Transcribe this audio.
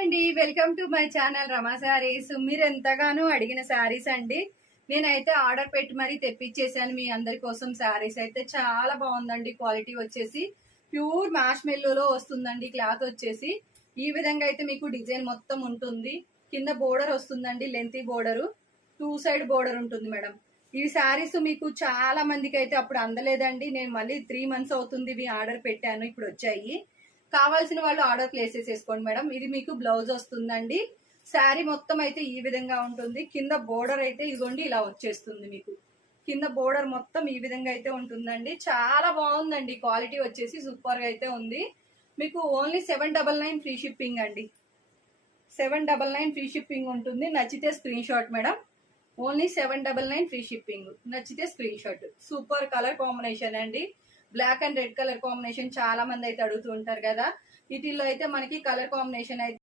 అండి, welcome to my channel రమా శారీస్. మీరు ఎంతగానో అడిగిన శారీస్ అండి. నేనైతే ఆర్డర్ పెట్టి మరీ తెప్పించేసాను మీ అందరి కోసం. శారీస్ అయితే చాలా బాగుందండి. క్వాలిటీ వచ్చేసి ప్యూర్ మ్యాష్ మెల్లోలో వస్తుందండి. క్లాత్ వచ్చేసి ఈ విధంగా అయితే మీకు డిజైన్ మొత్తం ఉంటుంది. కింద బోర్డర్ వస్తుందండి, లెంతీ బోర్డరు, 2 సైడ్ బోర్డర్ ఉంటుంది మేడం. ఈ శారీస్ మీకు చాలా మందికి అయితే అప్పుడు అందలేదండి. నేను మళ్ళీ 3 మంత్స్ అవుతుంది ఇవి ఆర్డర్ పెట్టాను, ఇప్పుడు వచ్చాయి. కావాల్సిన వాళ్ళు ఆర్డర్ ప్లేస్ చేసేసుకోండి మేడం. ఇది మీకు బ్లౌజ్ వస్తుందండి. శారీ మొత్తం అయితే ఈ విధంగా ఉంటుంది. కింద బోర్డర్ అయితే ఇదిగోండి ఇలా వచ్చేస్తుంది. మీకు కింద బోర్డర్ మొత్తం ఈ విధంగా అయితే ఉంటుందండి. చాలా బాగుందండి. క్వాలిటీ వచ్చేసి సూపర్ గా అయితే ఉంది. మీకు ఓన్లీ 799 ఫ్రీ షిప్పింగ్ అండి. 799 ఫ్రీ షిప్పింగ్ ఉంటుంది. నచ్చితే screenshot madam. Only 799 free shipping. నచ్చితే screenshot. Super colour combination అండి. Black and red colour combination చాలా మంది అయితే అడుగుతూ ఉంటారు కదా. వీటిల్లో అయితే మనకి కలర్ కాంబినేషన్ అయితే